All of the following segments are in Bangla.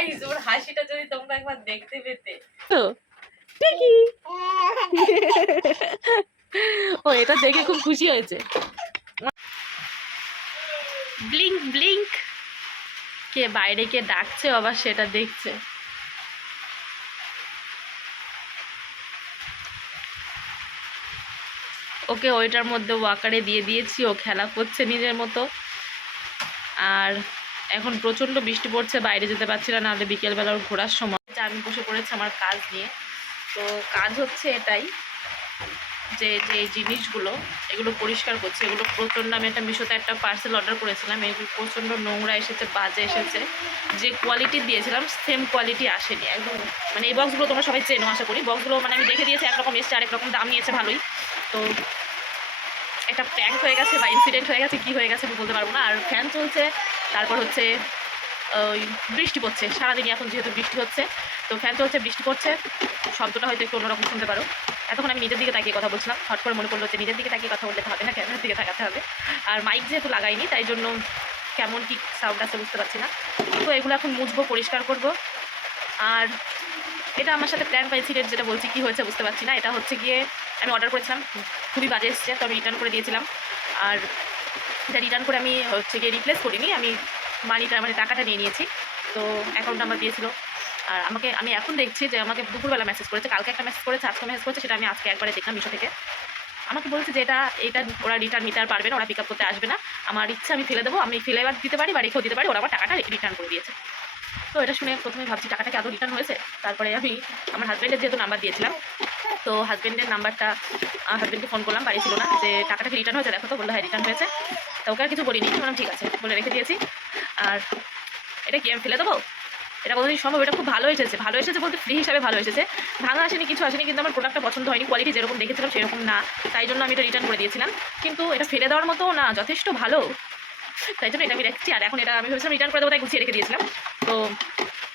গাইস ওর হাসিটা যদি তোমরা একবার দেখতে পেতে তো ঠিকই। ও এটা দেখে খুব খুশি হয়েছে। ব্লিঙ্ক ব্লিঙ্ক কে বাইরে কে ডাকছে আবার সেটা দেখছে। ওকে ওইটার মধ্যে ওয়াকারে দিয়ে দিয়েছি, ও খেলা করছে নিজের মতো। আর এখন প্রচণ্ড বৃষ্টি পড়ছে, বাইরে যেতে পারছি না, নাহলে বিকেলবেলা ওর ঘোরার সময়। আমি বসে পড়েছি আমার কাজ নিয়ে। তো কাজ হচ্ছে এটাই যে যে জিনিসগুলো এগুলো পরিষ্কার করছে, এগুলো প্রচণ্ড, আমি একটা মিশোতে একটা পার্সেল অর্ডার করেছিলাম, এগুলো প্রচণ্ড নোংরা এসেছে, বাজে এসেছে। যে কোয়ালিটি দিয়েছিলাম সেম কোয়ালিটি আসেনি একদম। মানে এই বক্সগুলো তোমরা সবাই চেনো আশা করি, বক্সগুলো মানে আমি দেখে দিয়েছি একরকম এসছে, আরেক রকম দাম নিয়েছে ভালোই। তো একটা প্র্যাঙ্ক হয়ে গেছে বা ইনসিডেন্ট হয়ে গেছে, কী হয়ে গেছে আমি বলতে পারবো না। আর ফ্যান চলছে, তারপর হচ্ছে ওই বৃষ্টি পড়ছে সারাদিনই, এখন যেহেতু বৃষ্টি হচ্ছে তো ফ্যান চলছে, বৃষ্টি পড়ছে, শব্দটা হয়তো একটু অন্যরকম শুনতে পারো। এতক্ষণ আমি নিজের দিকে তাকিয়ে কথা বলছিলাম, হট করে মনে করলো যে নিজের দিকে তাকিয়ে কথা বলতে হবে না, ক্যামেরার দিকে তাকাতে হবে। আর মাইক যেহেতু লাগাইনি তাই জন্য কেমন কী সাউন্ড আসছে বুঝতে পারছি না। তো এগুলো এখন মুছবো, পরিষ্কার করব। আর এটা আমার সাথে প্ল্যান বা ইনসিডেন্ট যেটা বলছি কী হয়েছে বুঝতে পারছি না। এটা হচ্ছে গিয়ে আমি অর্ডার করেছিলাম, খুবই বাজে এসছে, তো আমি রিটার্ন করে দিয়েছিলাম। আর এটা রিটার্ন করে আমি হচ্ছে গিয়ে রিপ্লেস করিনি, আমি মানিটা মানে টাকাটা নিয়ে নিয়েছি। তো অ্যাকাউন্ট নাম্বার দিয়েছিল। আর আমি এখন দেখছি যে আমাকে দুপুরবেলা মেসেজ করেছে, কালকে একটা মেসেজ করেছে, আজকে মেসেজ করেছে, সেটা আমি আজকে একবারে দেখলাম মিশো থেকে। আমাকে বলেছে যে এটা ওরা রিটার্ন নিতে আর পারবে না, ওরা পিক আপ করতে আসবে না, আমার ইচ্ছা আমি ফেলে দেবো, আমি ফেলে দিতে পারি বা রেখেও দিতে পারি, ওরা আমার টাকাটা রিটার্ন করে দিয়েছে। তো এটা শুনে প্রথমে ভাবছি টাকাটা কি আদৌ রিটার্ন হয়েছে। তারপরে আমি আমার হাজব্যান্ডের যেহেতু নাম্বার দিয়েছিলাম, তো হাজব্যান্ডের নাম্বারটা হাজব্যান্ডকে ফোন করলাম, বাড়ি ছিল না, যে টাকাটা কি রিটার্ন হয়েছে দেখো তো। বললো হ্যাঁ রিটার্ন হয়েছে। তো ওকে আর কিছু বলিনি, বললাম ঠিক আছে বলে রেখে দিয়েছি। আর এটা কি আমি ফেলে দেবো? এটা কোনোদিন সম্ভব? এটা খুব ভালো এসেছে, ভালো এসেছে বলতে ফ্রি হিসাবে ভালো এসেছে, ভাঙা আসেনি, কিছু আসেনি, কিন্তু আমার প্রোডাক্টটা পছন্দ হয়নি, কোয়ালিটি যেরকম দেখেছিলাম সেরকম না, তাই জন্য আমি এটা রিটার্ন করে দিয়েছিলাম। কিন্তু এটা ফেলে দেওয়ার মতো না, যথেষ্ট ভালো, তাই জন্য এটা আমি রেখেছি। আর এখন এটা আমি ভেবেছিলাম রিটার্ন করে দেবো, তাই গুছিয়ে রেখে দিয়েছিলাম। তো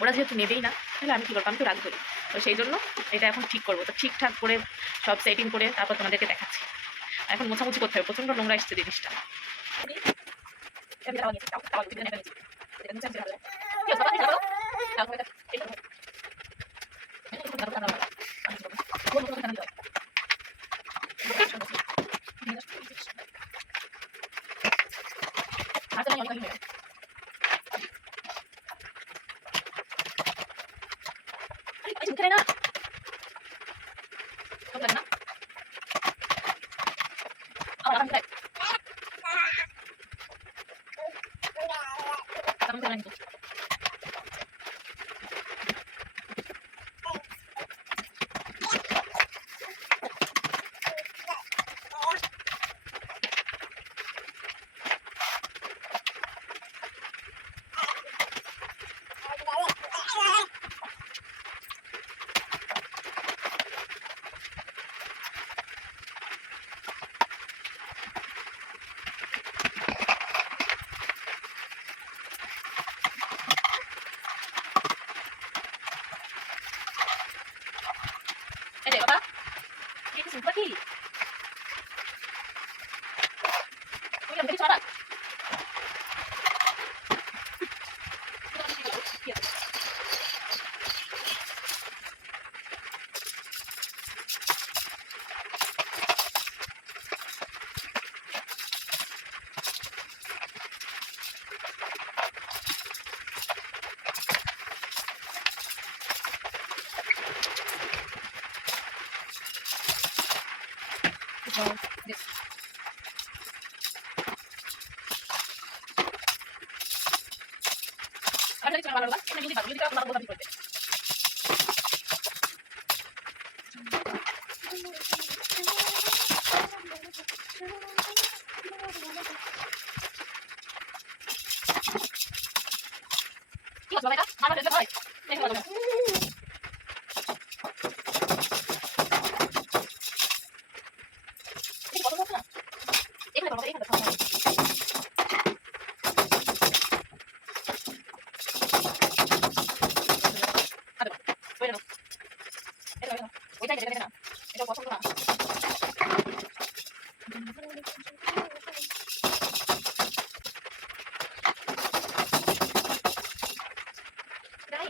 ওরা যেহেতু নেবেই না, তাহলে আমি কী করবো, আমি তো রাখবো। তো সেই জন্য এটা এখন ঠিক করবো, তো ঠিকঠাক করে সব সেটিং করে তারপর তোমাদেরকে দেখাচ্ছি। এখন মোছামুছি করতে হবে, প্রচণ্ড নোংরা এসছে জিনিসটা।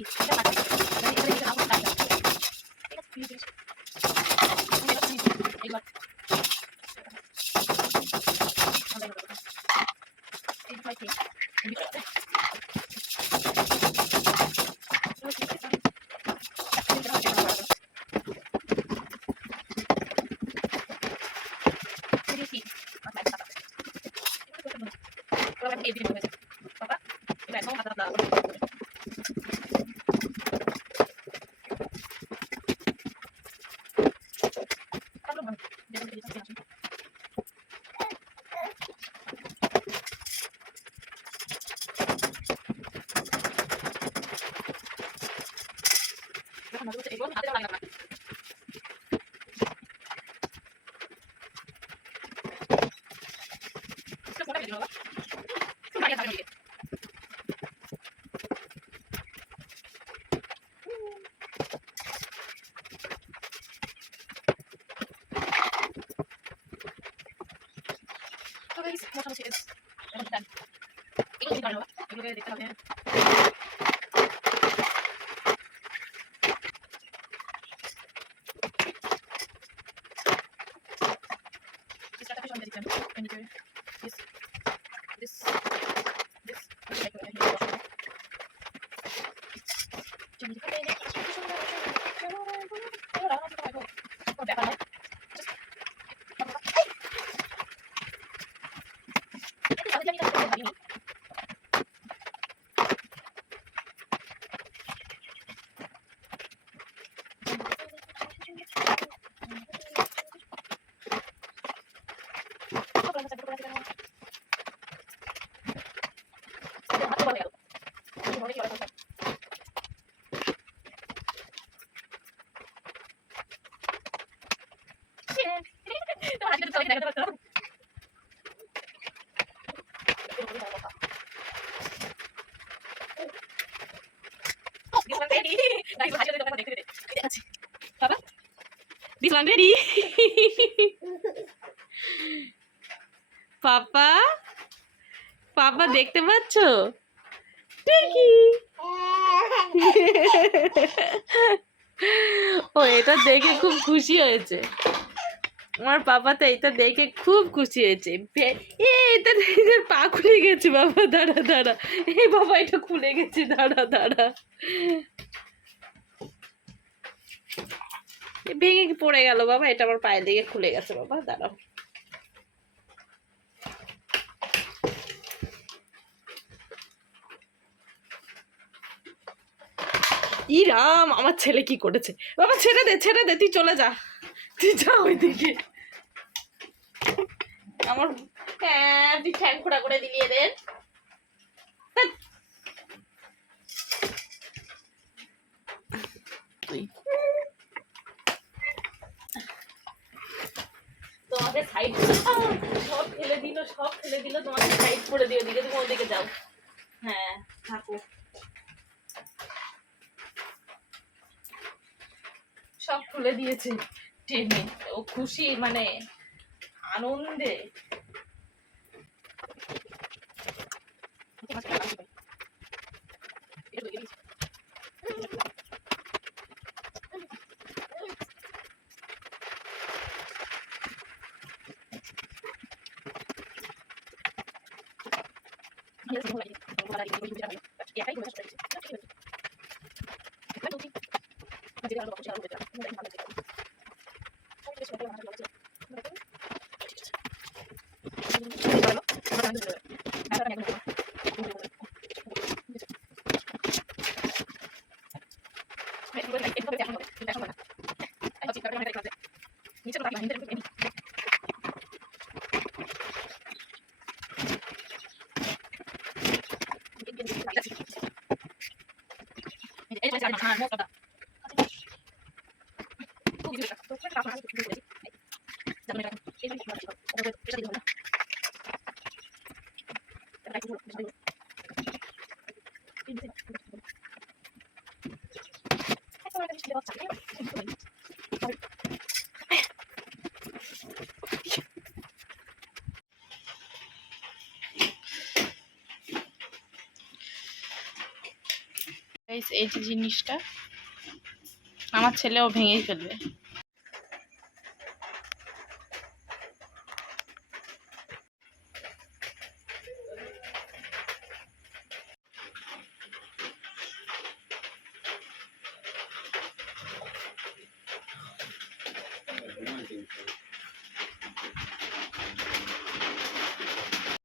মোটামুটি এগুলোকে দেখতে হবে। This one ready? পাপা পাপা দেখতে পাচ্ছ? দেখি ও এটা দেখে খুব খুশি হয়েছে। আমার পাপা তো এটা দেখে খুব খুশি হয়েছে। এটা দেখে পা খুলে গেছে। বাবা দাঁড়া দাঁড়া, এই বাবা এটা খুলে গেছে, দাঁড়া দাঁড়া, ভেঙে পড়ে গেল বাবা। এটা আমার পায়ের দিকে খুলে গেছে বাবা, দাঁড়াও। ইরাম আমার ছেলে কি করেছে বাবা? ছেড়ে দে ছেড়ে দে, তুই চলে যা, তুই যা ওইদিকে। আমার হ্যাঁ তুই ঠ্যাং খোড়া করে দিলি এদের। তোমাকে সাইড সব ফেলে দিল, সব ফেলে দিল, তোমাকে সাইড করে দিও, দিকে তুমি ওদিকে যাও। হ্যাঁ থাকো, সব খুলে দিয়েছে টেনে। ও খুশি মানে আনন্দে। এই যে জিনিসটা আমার ছেলেও ভেঙেই ফেলবে।